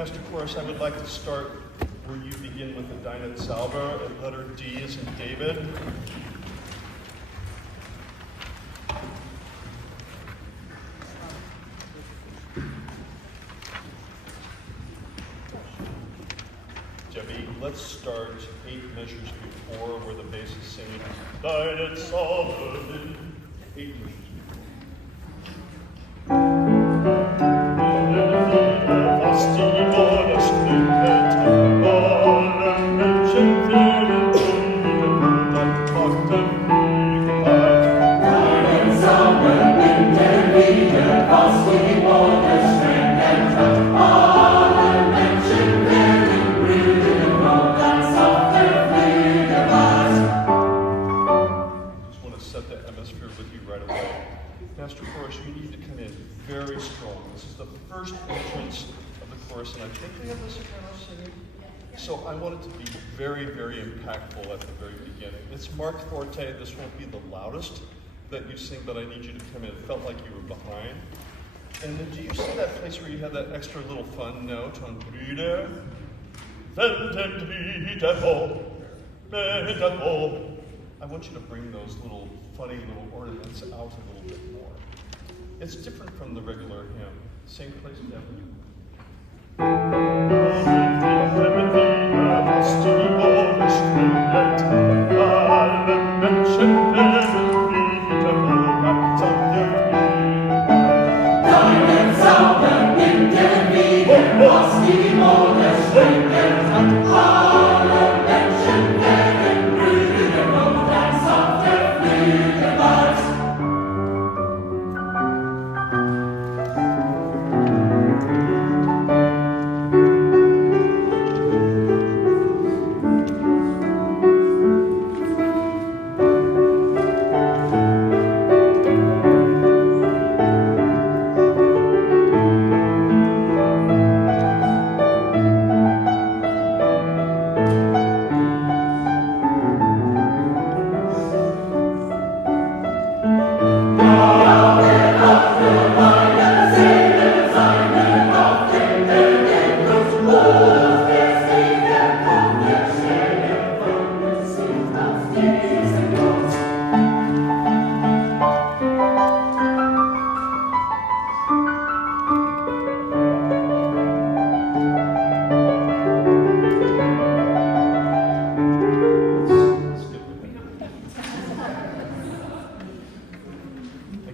Master Chorus, I would like to start where you begin with the Dinah Salva and letter D as in David. Debbie, let's start 8 measures before where the bass is singing Dinah Salva. 8 measures before. Master Chorus, you need to come in very strong. This is the first entrance of the chorus, and I think we have the soprano singing. So I want it to be very, very impactful at the very beginning. It's Mark Forte. This won't be the loudest that you sing, but I need you to come in. It felt like you were behind. And then do you see that place where you have that extra little fun note on Brüder? I want you to bring those little funny little ornaments out a little bit more. It's different from the regular hymn. Same place, Devin.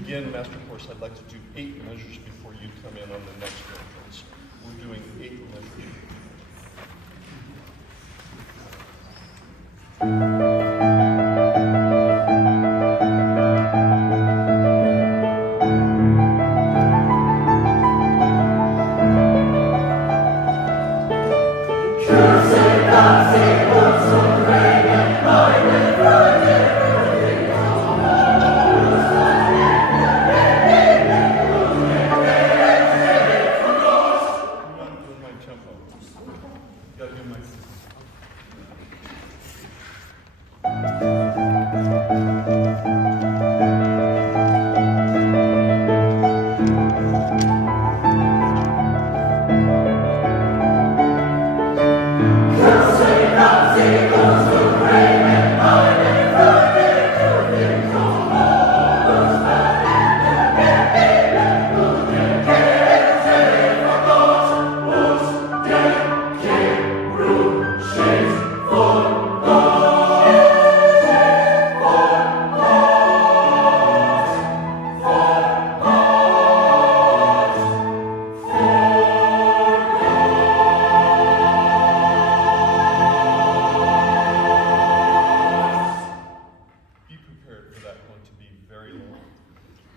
Again, Master Chorus, I'd like to do 8 measures before you come in on the next entrance. We're doing 8 measures.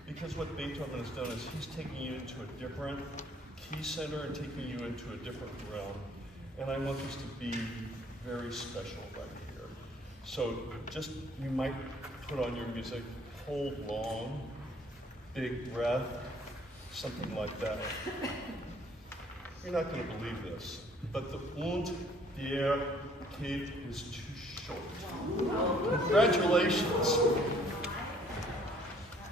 Because what Beethoven has done is he's taking you into a different key center and taking you into a different realm. And I want this to be very special right here. So just, you might put on your music, hold long, big breath, something like that. You're not going to believe this, but the und der Kate is too short. Congratulations.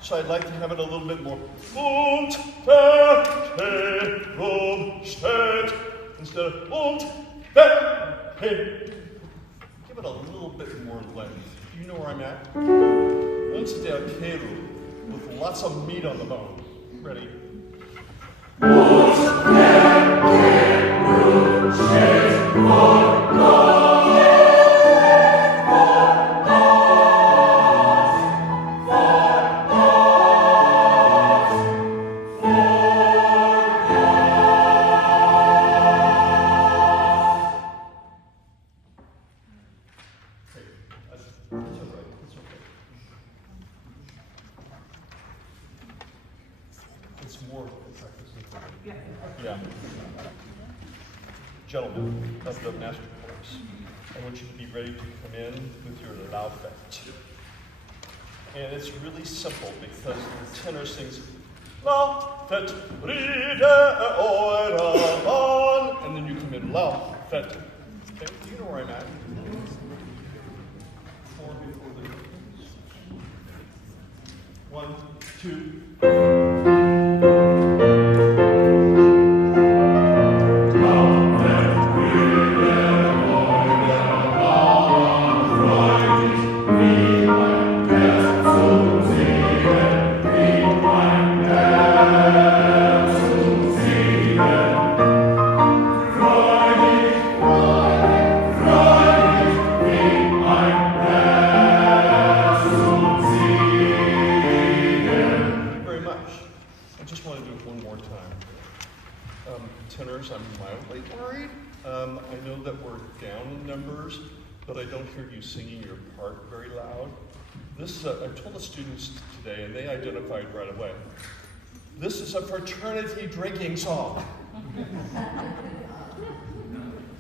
So I'd like to have it a little bit more. Und der Kate steht instead lots of meat on the bone. Ready? It's more practice. Yeah. Gentlemen of the master chorus, I want you to be ready to come in with your laufet. And it's really simple because the tenor sings laufet, ride ora on, and then you come in laufet. Okay, you know where I'm at. Four before the 1, 2. Tenors, I'm mildly worried. I know that we're down in numbers, but I don't hear you singing your part very loud. This, I told the students today, and they identified right away. This is a fraternity drinking song.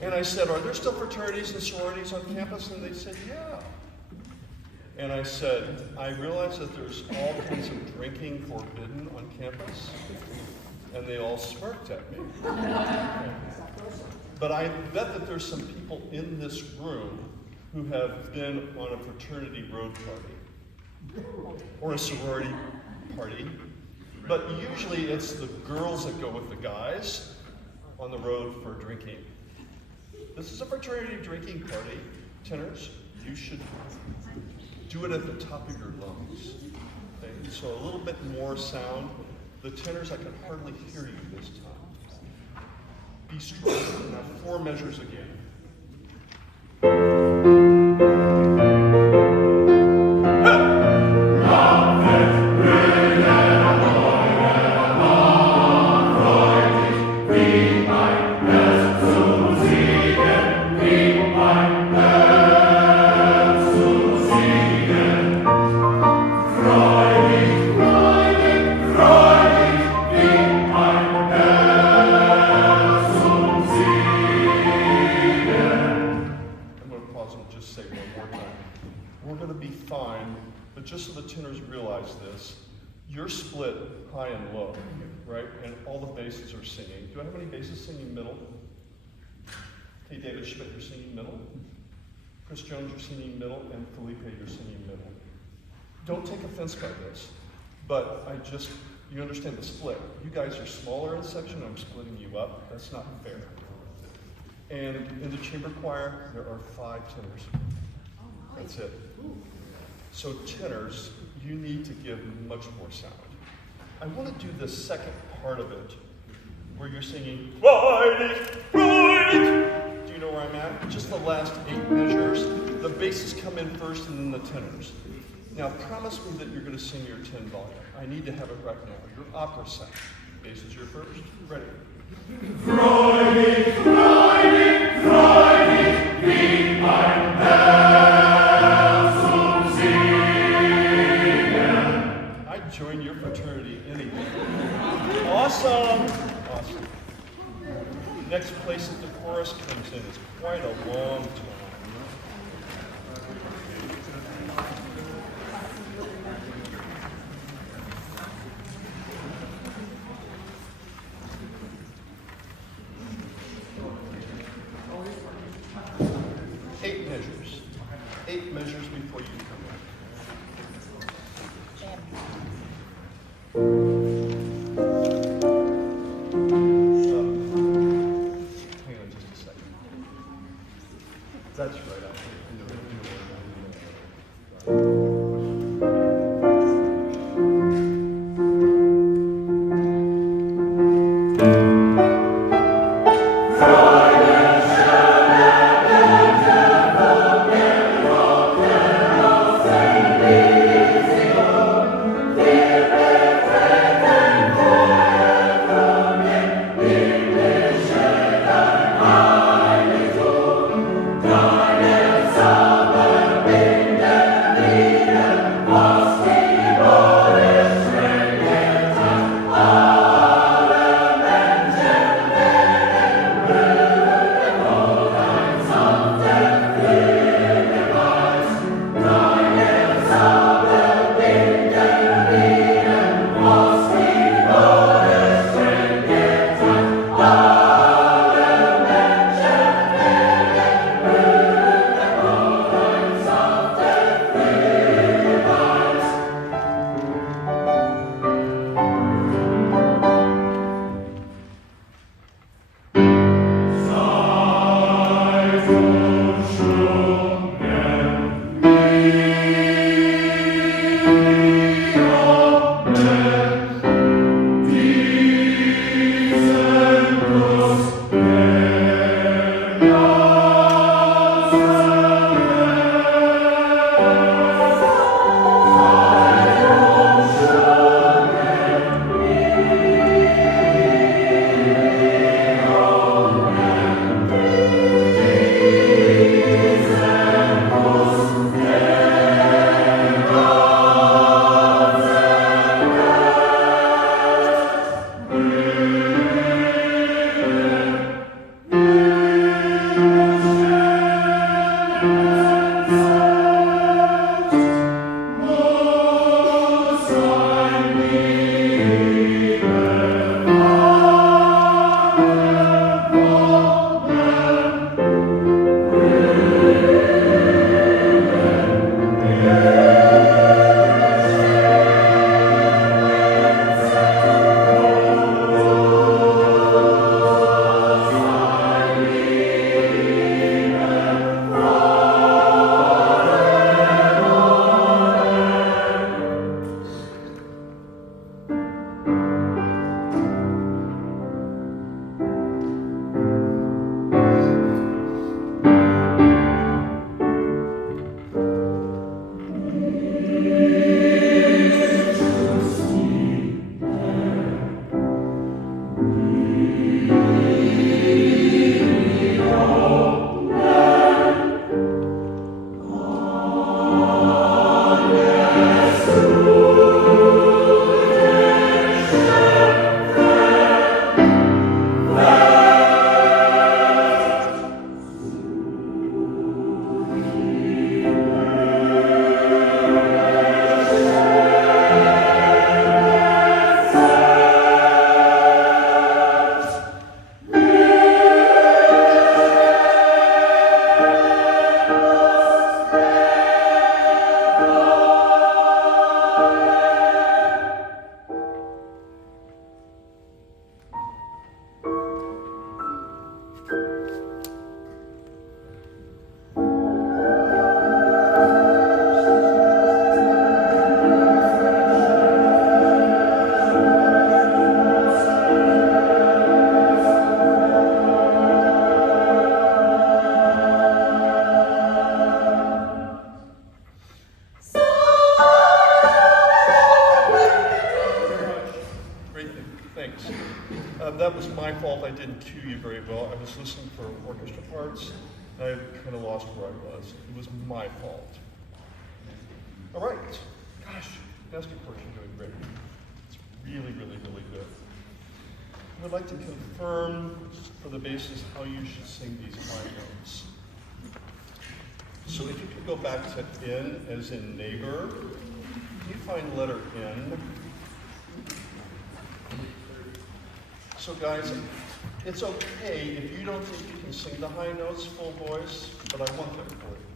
And I said, are there still fraternities and sororities on campus? And they said, yeah. And I said, I realize that there's all kinds of drinking forbidden on campus. And they all smirked at me. But I bet that there's some people in this room who have been on a fraternity road party or a sorority party. But usually it's the girls that go with the guys on the road for drinking. This is a fraternity drinking party. Tenors, you should do it at the top of your lungs. Okay? So a little bit more sound. The tenors, I can hardly hear you this time. Be strong. Now 4 measures again. We're going to be fine, but just so the tenors realize this, you're split high and low, right? And all the basses are singing. Do I have any basses singing middle? Okay, David Schmidt, you're singing middle. Chris Jones, you're singing middle. And Felipe, you're singing middle. Don't take offense by this, but you understand the split. You guys are smaller in section, I'm splitting you up. That's not fair. And in the chamber choir, there are 5 tenors. That's it. So tenors, you need to give much more sound. I want to do the second part of it, where you're singing, ride it, ride it. Do you know where I'm at? Just the last 8 measures. The basses come in first and then the tenors. Now promise me that you're going to sing your 10 volume. I need to have it right now. Your opera sound. Basses, you're first. Ready? Ride it, ride it, ride it, be my join your fraternity anything. Awesome. Awesome. Next place that the chorus comes in is quite a long time. Eight measures before you come in. Hang on just a second. Is that That was my fault. I didn't cue you very well. I was listening for orchestra parts, and I kind of lost where I was. It was my fault. All right. Gosh, master course, you're doing great. It's really, really, really good. I would like to confirm for the basis how you should sing these high notes. So if you could go back to N as in neighbor, you find letter N. So guys, it's okay if you don't think you can sing the high notes full voice, but I want them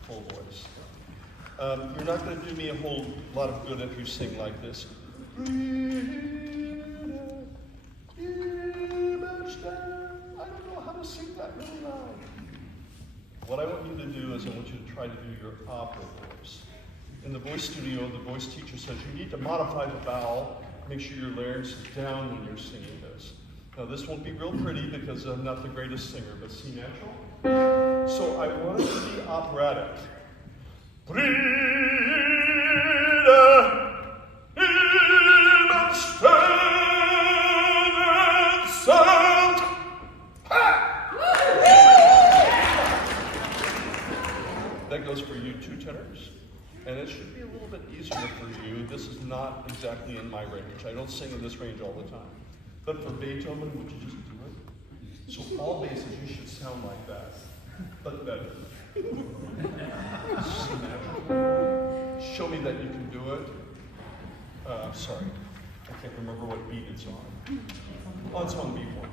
full voice. You're not going to do me a whole lot of good if you sing like this. I don't know how to sing that really loud. What I want you to do is I want you to try to do your opera voice. In the voice studio, the voice teacher says you need to modify the vowel, make sure your larynx is down when you're singing this. Now this won't be real pretty because I'm not the greatest singer, but C natural. So I want it to be operatic. That goes for you two tenors, and it should be a little bit easier for you. This is not exactly in my range. I don't sing in this range all the time. But for Beethoven, would you just do it? So all basses, you should sound like that, but better. Show me that you can do it. Sorry, I can't remember what beat it's on. Oh, it's on beat 1.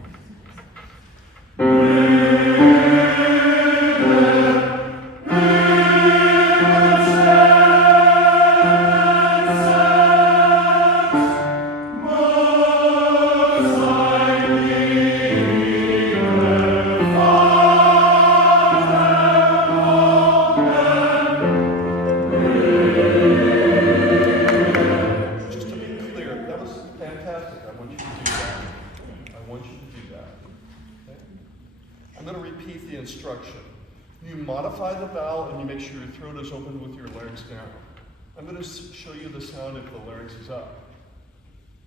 Modify the vowel and you make sure your throat is open with your larynx down. I'm going to show you the sound if the larynx is up.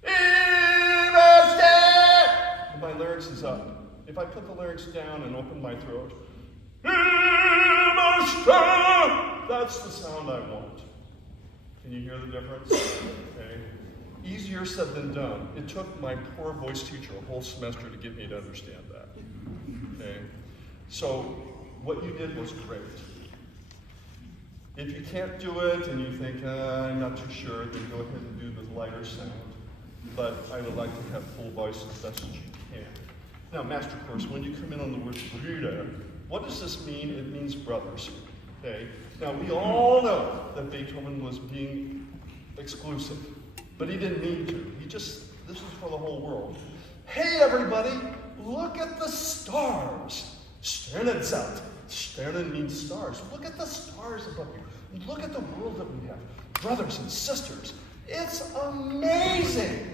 And my larynx is up. If I put the larynx down and open my throat, that's the sound I want. Can you hear the difference? Okay. Easier said than done. It took my poor voice teacher a whole semester to get me to understand that. Okay. So what you did was great. If you can't do it and you think, I'm not too sure, then go ahead and do the lighter sound. But I would like to have full voice as best as you can. Now, master course, when you come in on the word Brüder, what does this mean? It means brothers. Okay? Now, we all know that Beethoven was being exclusive, but he didn't need to. This is for the whole world. Hey, everybody, look at the stars. Sternenzeit. Sternen means stars. Look at the stars above you. Look at the world that we have. Brothers and sisters. It's amazing.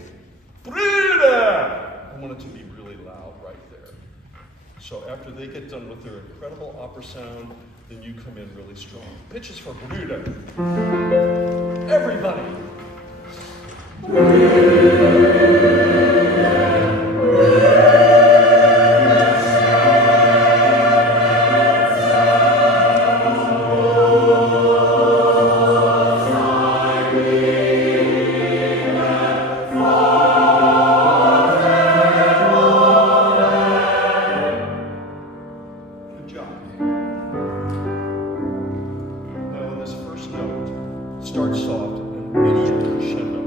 Brüder! I want it to be really loud right there. So after they get done with their incredible opera sound, then you come in really strong. Pitches for Brüder. Everybody. Start soft and immediate crescendo.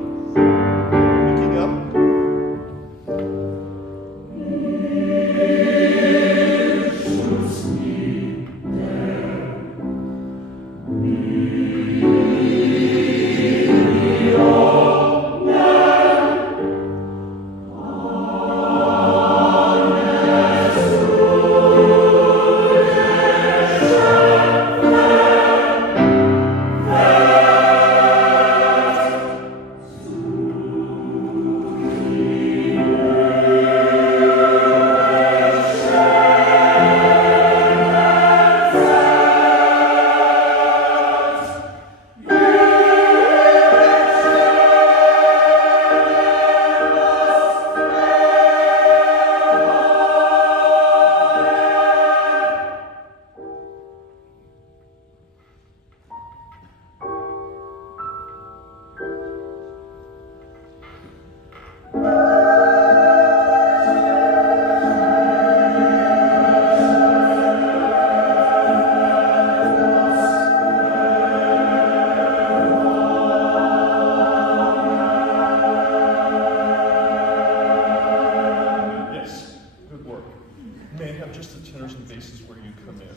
have just the tenors and basses where you come in.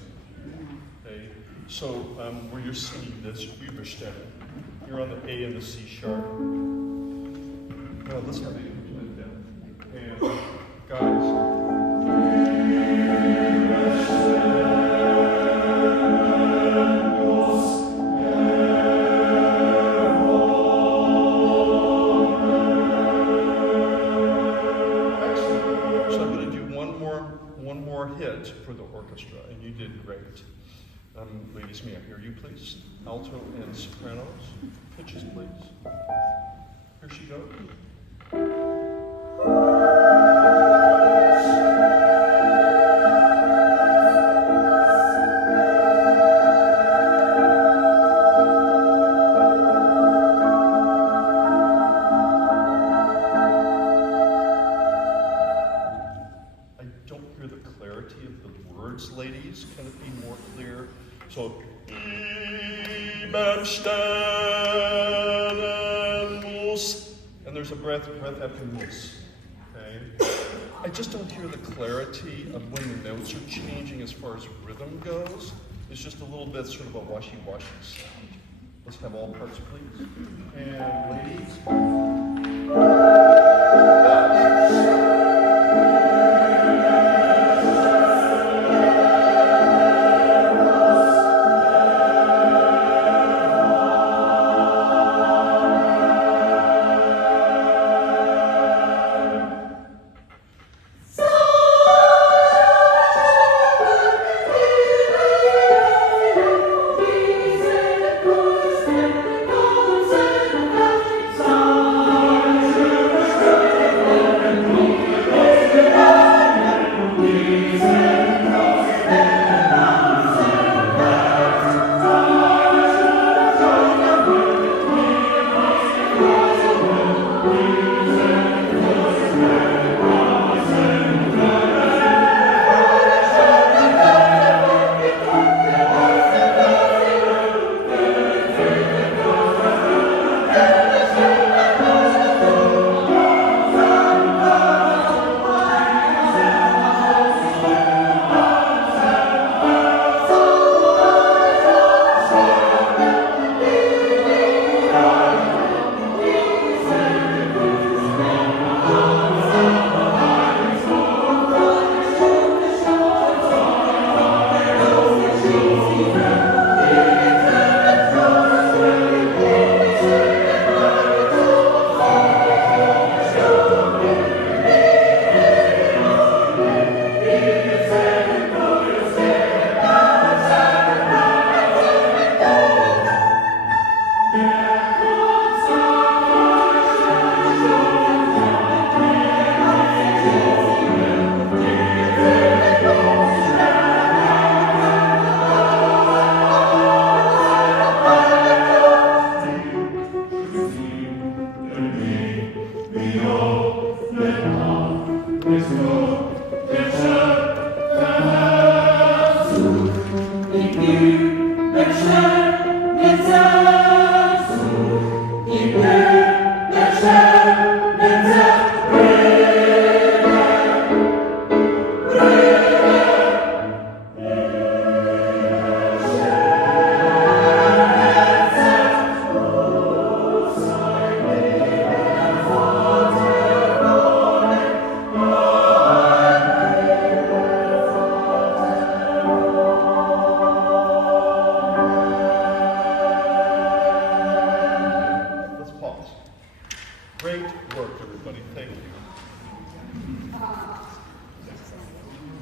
Okay? So where you're singing this Überstimme, you're on the A and the C sharp. Now let's have the instrument down. And guys. Hit for the orchestra, and you did great. Ladies, may I hear you, please? Alto and sopranos. Pitches, please. Here she goes. Ladies, can it be more clear? So, and there's a breath after muss. Okay? I just don't hear the clarity of when the notes are changing as far as rhythm goes. It's just a little bit sort of a washy-washy sound. Let's have all parts, please. And ladies.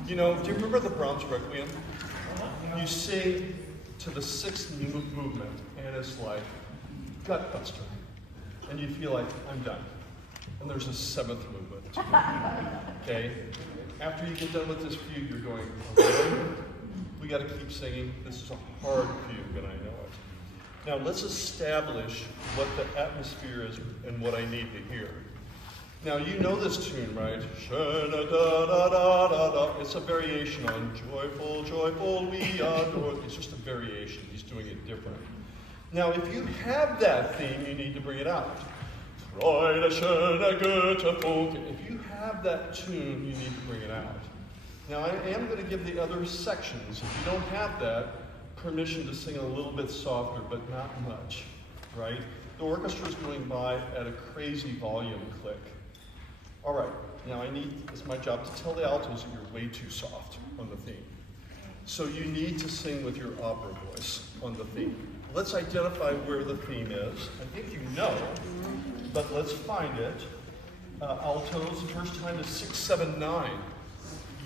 You know, do you remember the Brahms Requiem? You sing to the sixth movement, and it's like gutbuster. And you feel like, I'm done. And there's a seventh movement. Okay? After you get done with this fugue, you're going, okay, we got to keep singing. This is a hard fugue, and I know it. Now, let's establish what the atmosphere is and what I need to hear. Now, you know this tune, right? It's a variation on Joyful, Joyful, we adore. It's just a variation. He's doing it different. Now, if you have that theme, you need to bring it out. Freude, schöne Goethe, Folk. If you have that tune, you need to bring it out. Now I am going to give the other sections, if you don't have that, permission to sing a little bit softer, but not much, right? The orchestra is going by at a crazy volume click. All right, now it's my job to tell the altos that you're way too soft on the theme. So you need to sing with your opera voice on the theme. Let's identify where the theme is. I think you know, but let's find it. Altos, the first time is 6, 7, 9.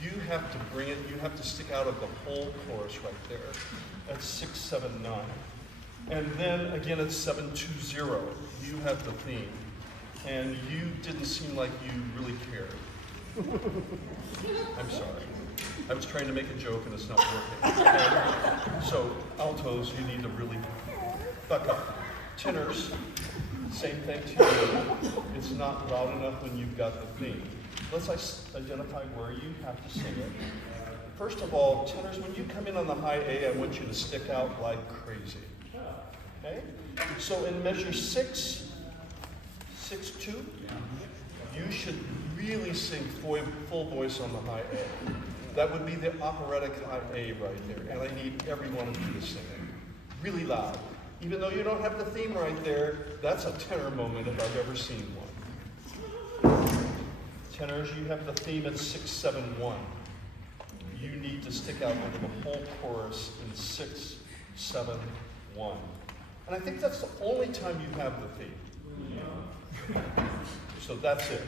You have to bring it, you have to stick out of the whole chorus right there. That's 6, 7, 9. And then again it's 7, 2, 0. You have the theme. And you didn't seem like you really cared. I'm sorry. I was trying to make a joke and it's not working. So altos, you need to really buck up. Tenors, same thing too. It's not loud enough when you've got the theme. Let's identify where you have to sing it. First of all, tenors, when you come in on the high A, I want you to stick out like crazy. Okay? So in measure 6, 6, 2, you should really sing full voice on the high A. That would be the operatic high A right there, and I need every one of you to sing it really loud. Even though you don't have the theme right there, that's a tenor moment if I've ever seen one. Tenors, you have the theme at 6, 7, 1. You need to stick out over the whole chorus in 6, 7, 1. And I think that's the only time you have the theme. So that's it.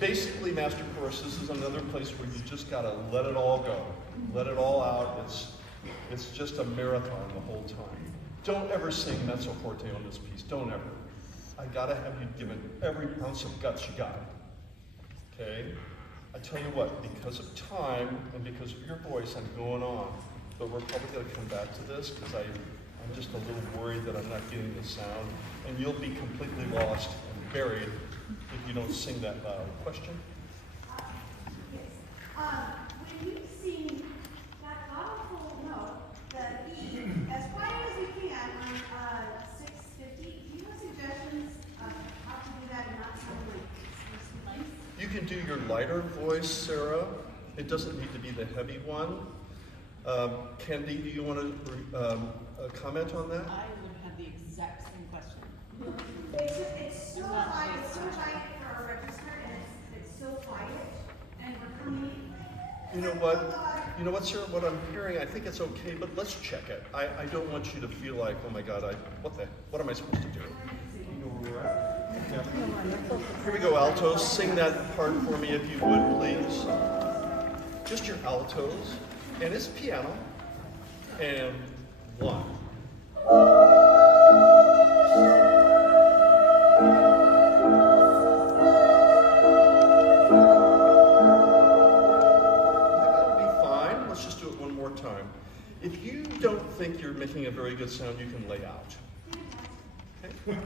Basically, Master Chorus, this is another place where you just gotta let it all go. Let it all out. It's just a marathon the whole time. Don't ever sing mezzo forte on this piece. Don't ever. I gotta have you give it every ounce of guts you got. Okay? I tell you what, because of time and because of your voice, I'm going on. But we're probably gonna come back to this because I'm just a little worried that I'm not getting the sound. And you'll be completely lost and buried if you don't sing that loud. Question? Yes. When you sing that powerful note, the E, as quiet as you can on 650, do you have suggestions of how to do that and not sound like You can do your lighter voice, Sarah. It doesn't need to be the heavy one. Candy, do you want to comment on that? I would have the exact same question. it's so quiet for a register, and it's so quiet, and we're coming. You know what, Sarah? What I'm hearing, I think it's okay, but let's check it. I don't want you to feel like, oh my God, what am I supposed to do? You know where we're at? Yeah. Here we go, altos. Sing that part for me if you would, please. Just your altos, and it's piano. And 1. Time. If you don't think you're making a very good sound, you can lay out. Okay?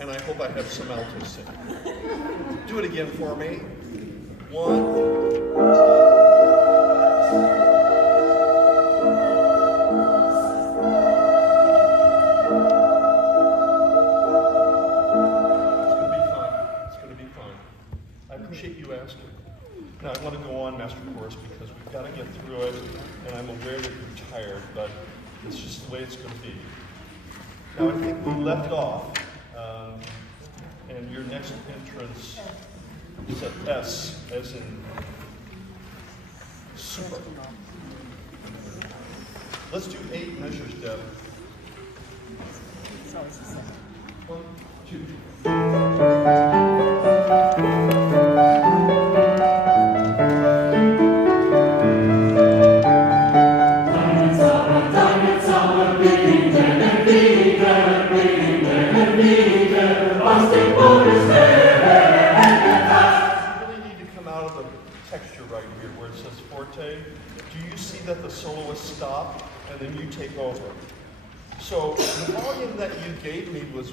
And I hope I have some altos singing. Do it again for me. 1. Now I want to go on, Master Chorus, because we've got to get through it, and I'm aware that you're tired, but it's just the way it's going to be. Now I think we left off, and your next entrance is at S, as in super. Let's do 8 measures, Deb. 1, 2. Do you see that the soloists stop and then you take over? So the volume that you gave me was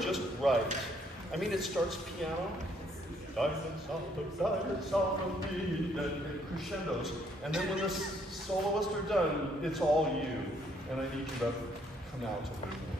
just right. I mean, it starts piano, and crescendos, and then when the soloists are done, it's all you. And I need you to come out a little more.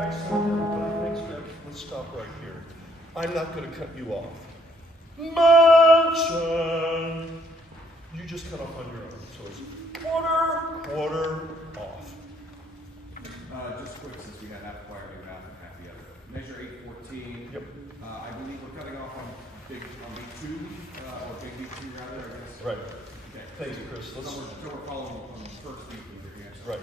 Excellent, everybody. Thanks, Deb. Let's stop right here. I'm not going to cut you off. Mention. You just cut off on your own. So it's quarter off. Just quick, since we got half choir, we got half the other. Measure 814. Yep. I believe we're cutting off on big B2, or big B2 rather, I guess. Right. Okay. Thanks, Chris. So Let's, we're following on the first beat with your answer. right.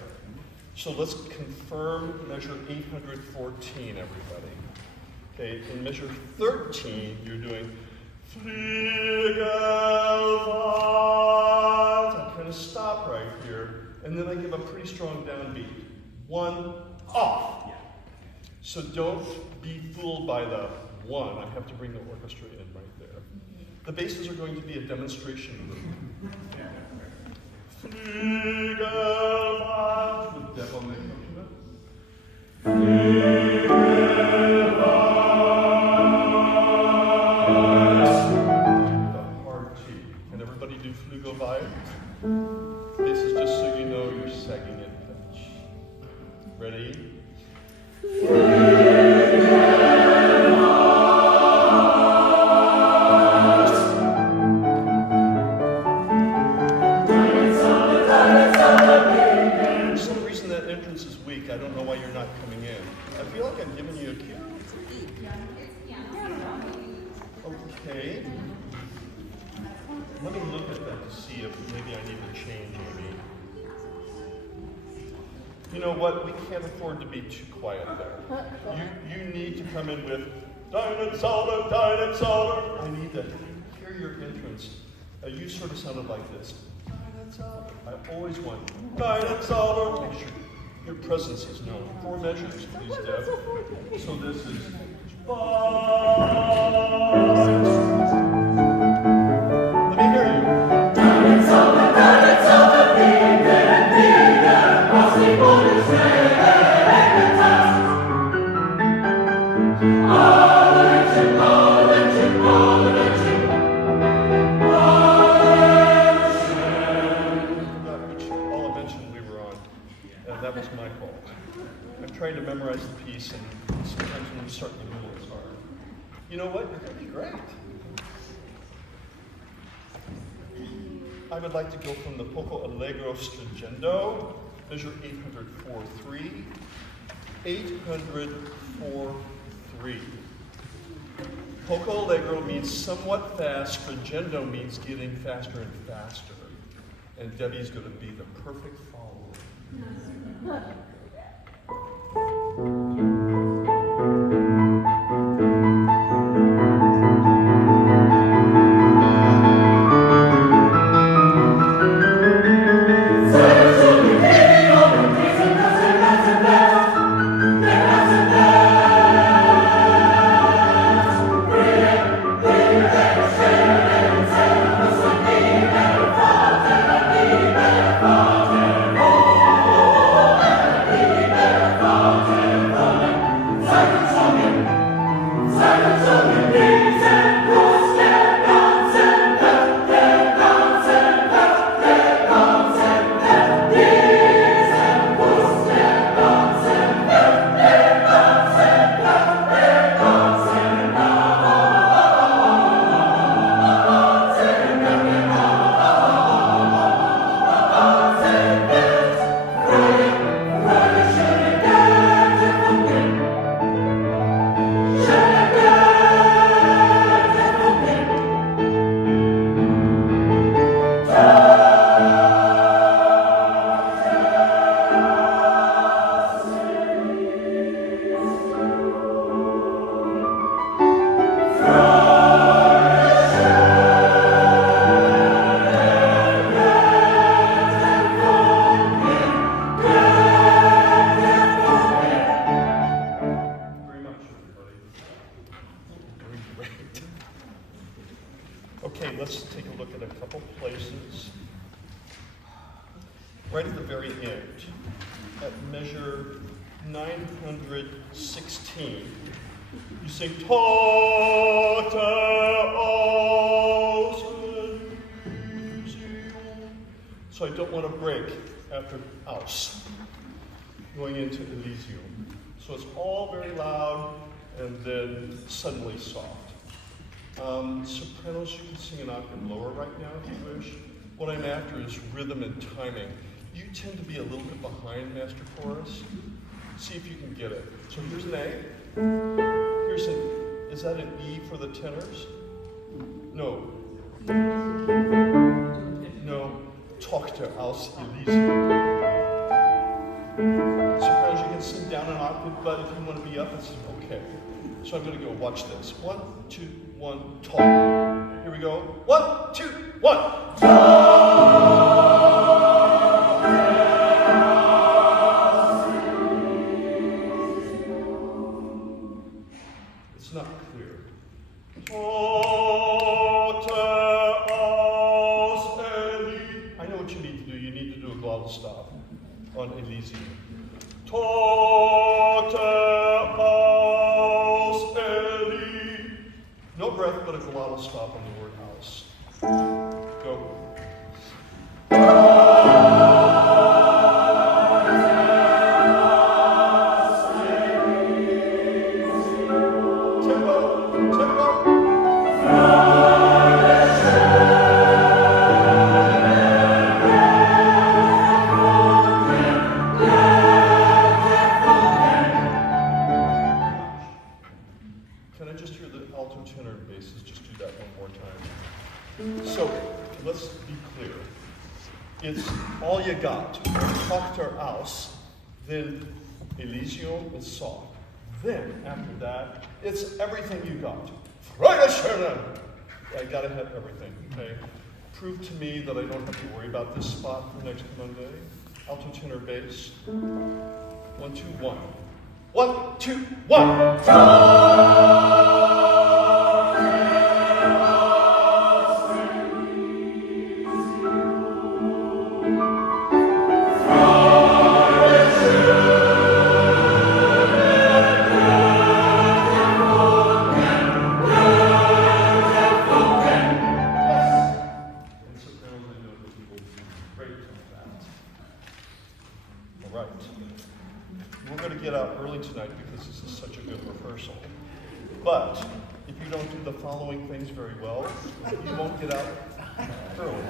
So let's confirm measure 814, everybody. Okay, in measure 13, you're doing Fliegelwald. I kind of stop right here, and then I give a pretty strong downbeat. 1, off. Yeah. So don't be fooled by the 1. I have to bring the orchestra in right there. The basses are going to be a demonstration move. Yeah. Fliegelwald. With Deb on the accompaniment. The hard T. Can everybody do Flügelwald? This is just so you know you're sagging in pitch. Ready? For some reason that entrance is weak. I don't know why you're not coming in. I feel like I'm giving you a cue. Okay. Let me look at that to see if maybe I need to change any. You know what? We can't afford to be too quiet there. You need to come in with Dinosaur. I need to hear your entrance. You sort of sounded like this. Dinosaur. I always want Dinosaur. Make sure your presence is known. 4 measures, please, Deb. So this is 5. Let me hear you. All I mentioned we were on, and that was my fault. I'm trying to memorize the piece, and sometimes when you start in the middle, it's hard. You know what? You're going to be great. I would like to go from the Poco Allegro Stringendo, measure 804.3. 804.3. Poco Allegro means somewhat fast, Stringendo means getting faster and faster. And Debbie's going to be the perfect follower. Okay, let's take a look at a couple places. Right at the very end, at measure 916, you sing Tote aus Elysium. So I don't want to break after aus, going into Elysium. So it's all very loud and then suddenly soft. Sopranos, you can sing an octave lower right now if you wish. What I'm after is rhythm and timing. You tend to be a little bit behind Master Chorus. See if you can get it. So here's an A. Here's an, is that an E for the tenors? No. No. Tochter aus Elysium. Sopranos, you can sing down an octave, but if you want to be up, it's okay. So I'm going to go, watch this. 1, 2, 1, talk. Here we go. 1, 2, 1. It's not clear. I know what you need to do. You need to do a glottal stop on Elysium. No breath, but a glottal stop on the word house. Go. Tempo, tempo. Can I just hear the alto, tenor, and basses? Just do that one more time. So, let's be clear. It's all you got. Tochter aus, then Elysium is soft. Then, after that, it's everything you got. Freude schönen! I gotta have everything, okay? Prove to me that I don't have to worry about this spot for next Monday. Alto, tenor, bass. 1, 2, 1. 1, 2, 1. All right. We're going to get out early tonight because this is such a good rehearsal. But if you don't do the following things very well, you won't get out early.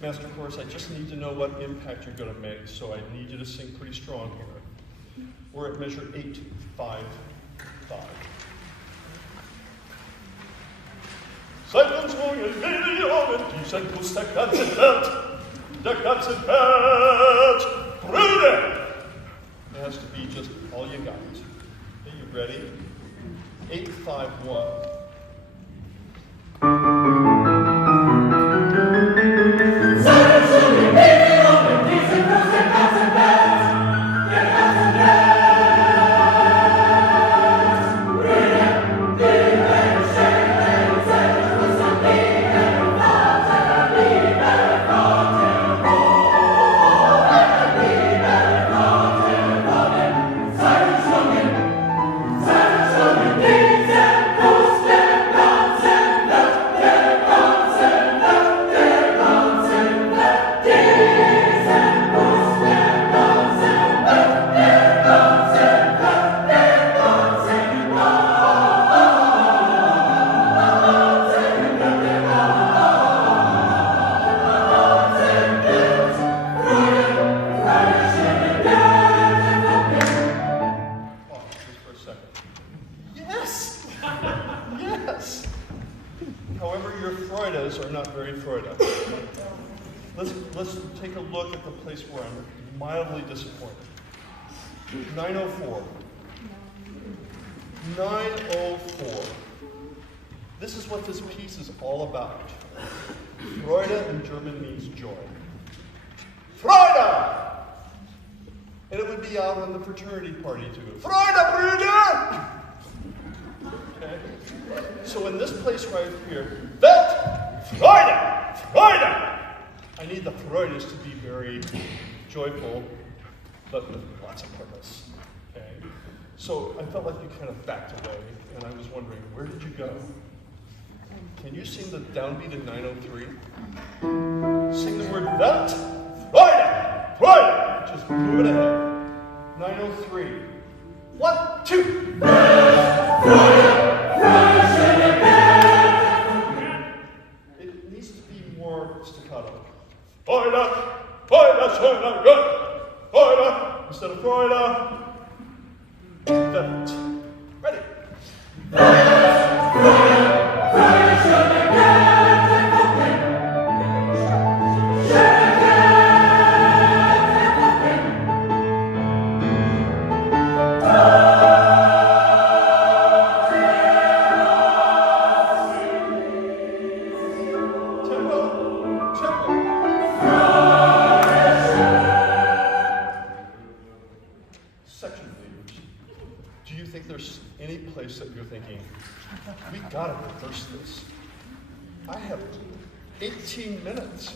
Master Chorus, I just need to know what impact you're going to make, so I need you to sing pretty strong here. We're at measure 8, 5, 5. Seit uns jungen Millionen, die sind uns der ganze Welt, Brüder! It has to be just all you got. Okay, you ready? 8, 5, 1. However, your Freudas are not very Freuda. Let's take a look at the place where I'm mildly disappointed. 904. 904. This is what this piece is all about. Freude in German means joy. Freude! And it would be out on the fraternity party too. Freude, Brüder! Okay? So in this place right here, Welt, Freude, Freude! I need the Freudians to be very joyful, but with lots of purpose. Okay? So I felt like you kind of backed away, and I was wondering, where did you go? Can you sing the downbeat in 903? Sing the word that. Freude! Freude! Just move it ahead. 903. 1, 2. It needs to be more staccato. Freude! Freude! Schöner Gott! Freude! Instead of Freude. That. Ready? Section leaders, do you think there's any place that you're thinking, we gotta reverse this? I have 18 minutes.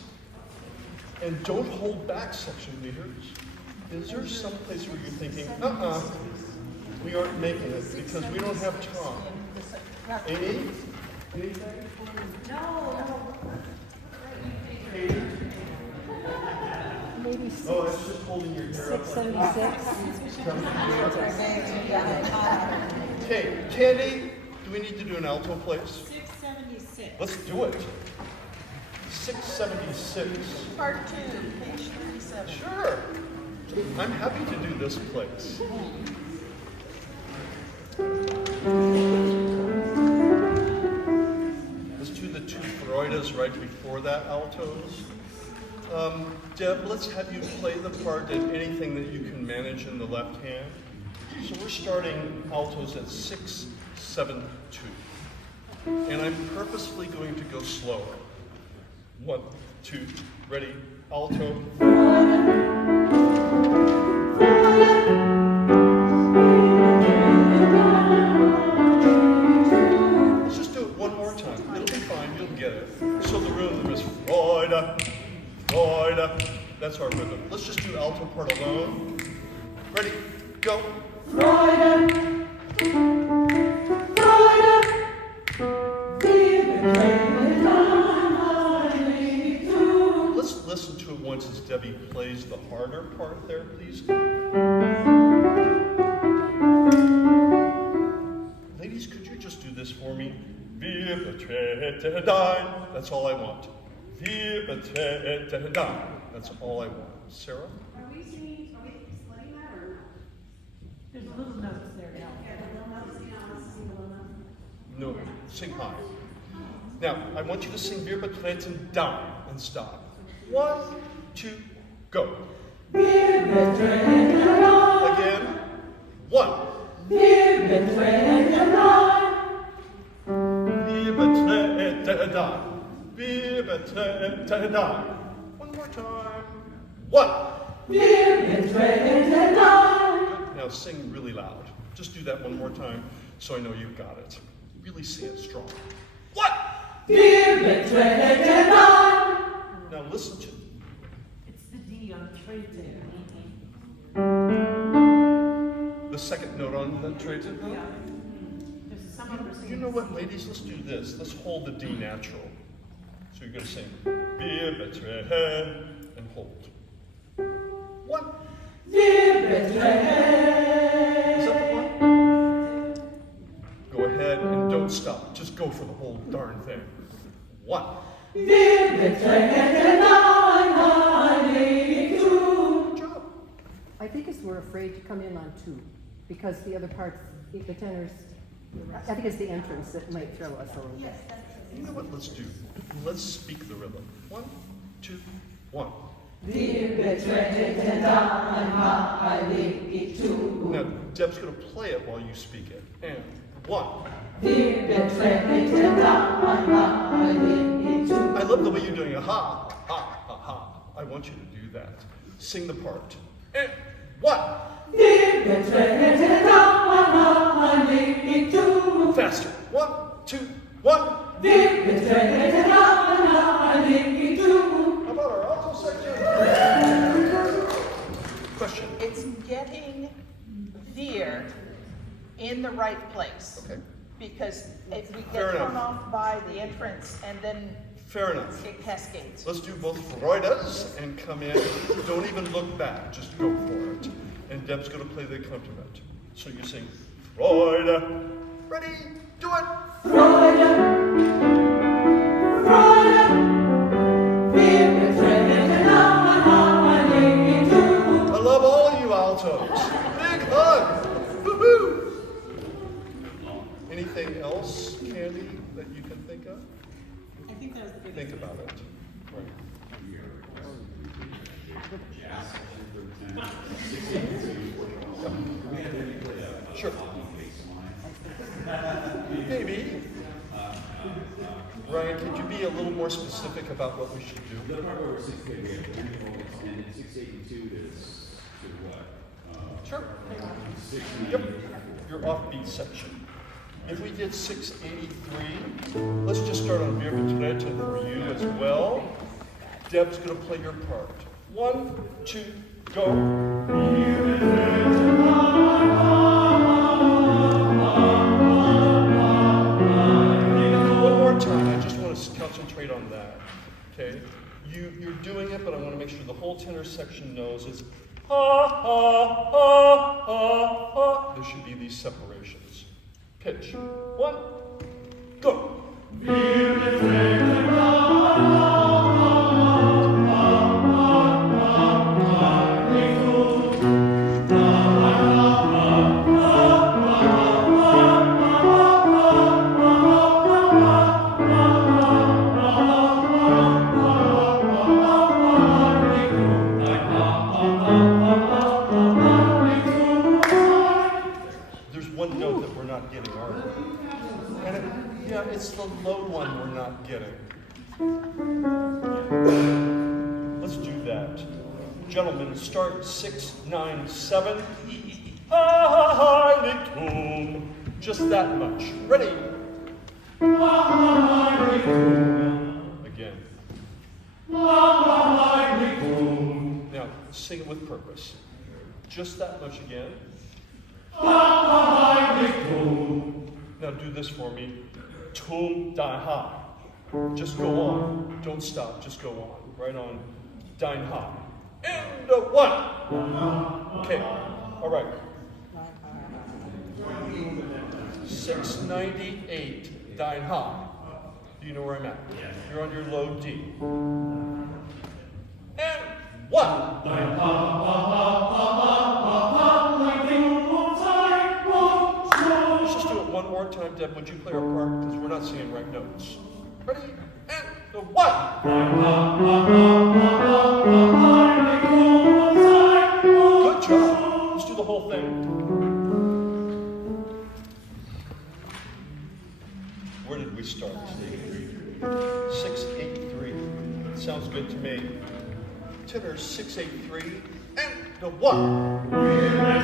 And don't hold back, section leaders. Is there some place where you're thinking, we aren't making it because we don't have time? Amy? Anything? No. Maybe Oh, it's just holding your hair up. 676. Okay, Candy, do we need to do an alto place? 676. Let's do it. 676. Part 2, page 37. Sure. I'm happy to do this place. Let's do the two Freudas right before that, altos. Deb, let's have you play the part at anything that you can manage in the left hand. So we're starting altos at 6, 7, 2. And I'm purposefully going to go slower. 1, 2, ready, alto. Let's just do it one more time. It'll be fine, you'll get it. So the rhythm is Freude, Freude. That's our rhythm. Let's just do alto part alone. Ready, go. Let's listen to it once as Debbie plays the harder part there, please. Ladies, could you just do this for me? Wir betreten dein. That's all I want. Wir betreten dein. That's all I want. Sarah? Are we splitting that or not? There's little notes there now. Yeah, the little notes, you know, let's sing the little notes. No, sing high. Now, I want you to sing Wir betreten dein and stop. 1, 2, go. Again. 1. Wir betreten dein. Wir betreten dein. One more time. 1. Good. Now sing really loud. Just do that one more time so I know you've got it. Really sing it strong. 1. Now listen to It's the D on trade. the second note on the trade. Yeah. There's some other You know what, ladies? Let's do this. Let's hold the D natural. So you're going to sing Wir betreten and hold. 1. Is that the one? Go ahead and don't stop. Just go for the whole darn thing. 1. Good job. I think it's we're afraid to come in on 2 because the other parts, the tenors, I think it's the entrance that might throw us a little bit. You know what? Let's do. Let's speak the rhythm. 1, 2, 1. Now, Deb's going to play it while you speak it. And 1. I love the way you're doing a ha, ha, ha, ha. I want you to do that. Sing the part. And 1. Faster. 1, 2, 1. How about our getting Veer in the right place. Okay, Because if we Fair get enough. thrown off by the entrance and then fair enough. it cascades. Let's do both Freudas and come in. Don't even look back, just go for it. And Deb's gonna play the accompaniment. So you sing Freude. Ready? Do it. I love all of you altos. Big hug. Woohoo! Anything else, Candy, that you can think of? I think that was the biggest. Think about it. Right. Sure. Maybe. Ryan, could you be a little more specific about what we should do? The part where we're 6K, we have the focus, and then 682 is to what? Sure. 690. Yep, your offbeat section. If we did 683, let's just start on Vir Vitreten for you as well. Deb's gonna play your part. 1, 2, go. One more time, I just want to concentrate on that, okay? You're doing it, but I want to make sure the whole tenor section knows it's ha, ha, ha, ha, ha. There should be these separations. Pitch. 1, go. There's one note that we're not getting, are we? And yeah, it's the low one we're not getting. Let's do that. Gentlemen, start 6, 9, 7. Heiligtum. Just that much. Ready? Again. Now, sing it with purpose. Just that much again. Now do this for me. Tum die ha. Just go on. Don't stop. Just go on. Right on. Dine ha. And a 1. Okay. All right. 698. Dine ha. Do you know where I'm at? You're on your low D. And 1. Let's just do it one more time, Deb. Would you play our part? Because we're not singing right notes. Ready? And the 1. Good job. Let's do the whole thing. Where did we start? 683. Sounds good to me. Tenor 683 and the 1.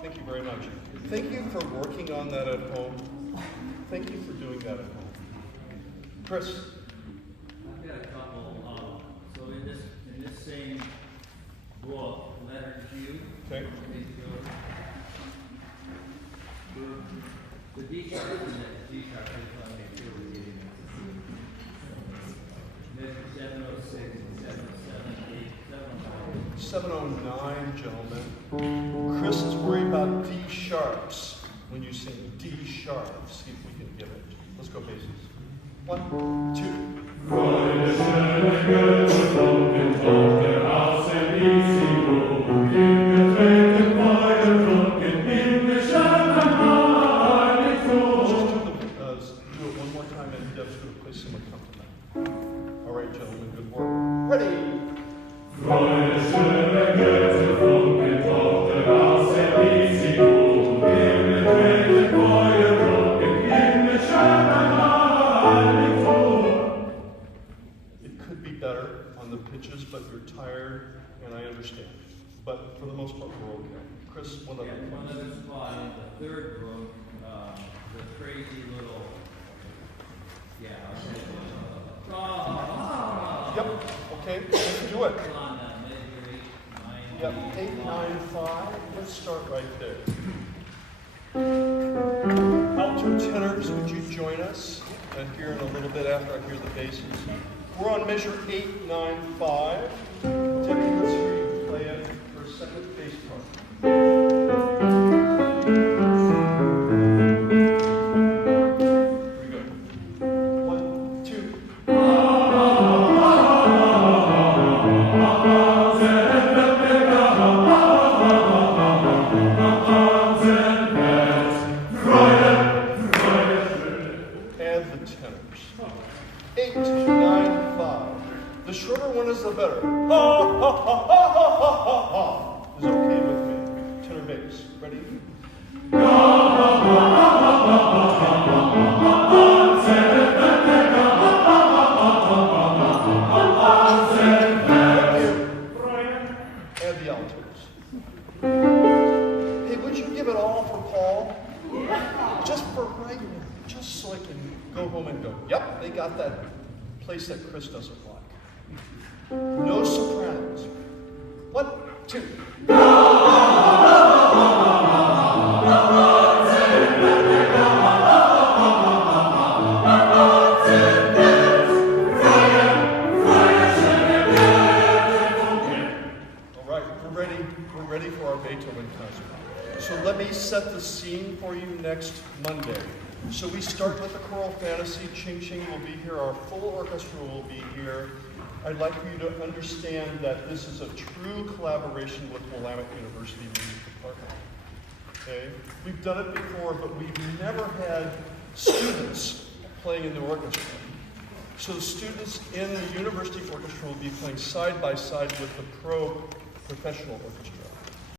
Thank you very much. Thank you for working on that at home. Thank you for doing that at home. Chris, I've got a couple, so in this same book, letter Q, okay? the D sharp and the G sharp, I just want to make sure we're getting it. Measure 706 and 707, 709, gentlemen. Chris is worried about D sharps when you sing D sharp. See if we can get it. Let's go bases. 1, 2. Just do it one more time and Deb's going to play some accompaniment. All right, gentlemen, good work. Ready? Just but you're tired, and I understand. But for the most part, we're okay. Chris, one Yeah, other one thing. other spot in the third room, the crazy little, yeah. Yep, okay, let's do it. On that measure 8, 9. Yep, 8, 9, 5. Let's start right there. Alto tenors, would you join us? And here in a little bit after I hear the basses. We're on measure 8, 9, 5. Timmy, let's hear you play it for a second bass part. Here we go. 1, 2. And the tenors. 8, 9, 5. The shorter one is the better. Ha ha ha ha ha ha ha. Is okay with me. Tenor bass. Ready? And the altos. Hey, would you give it all for Paul? Just for right now, just so I can go home and go, yep, they got that place that Chris doesn't like. No sopranos. 1, 2. All right, we're ready for our Beethoven concert. So let me set the scene for you next Monday. So we start with the choral fantasy. Ching Ching will be here. Our full orchestra will be here. I'd like for you to understand that this is a true collaboration with Willamette University Music Department. Okay? We've done it before, but we've never had students playing in the orchestra. So the students in the university orchestra will be playing side by side with the professional orchestra.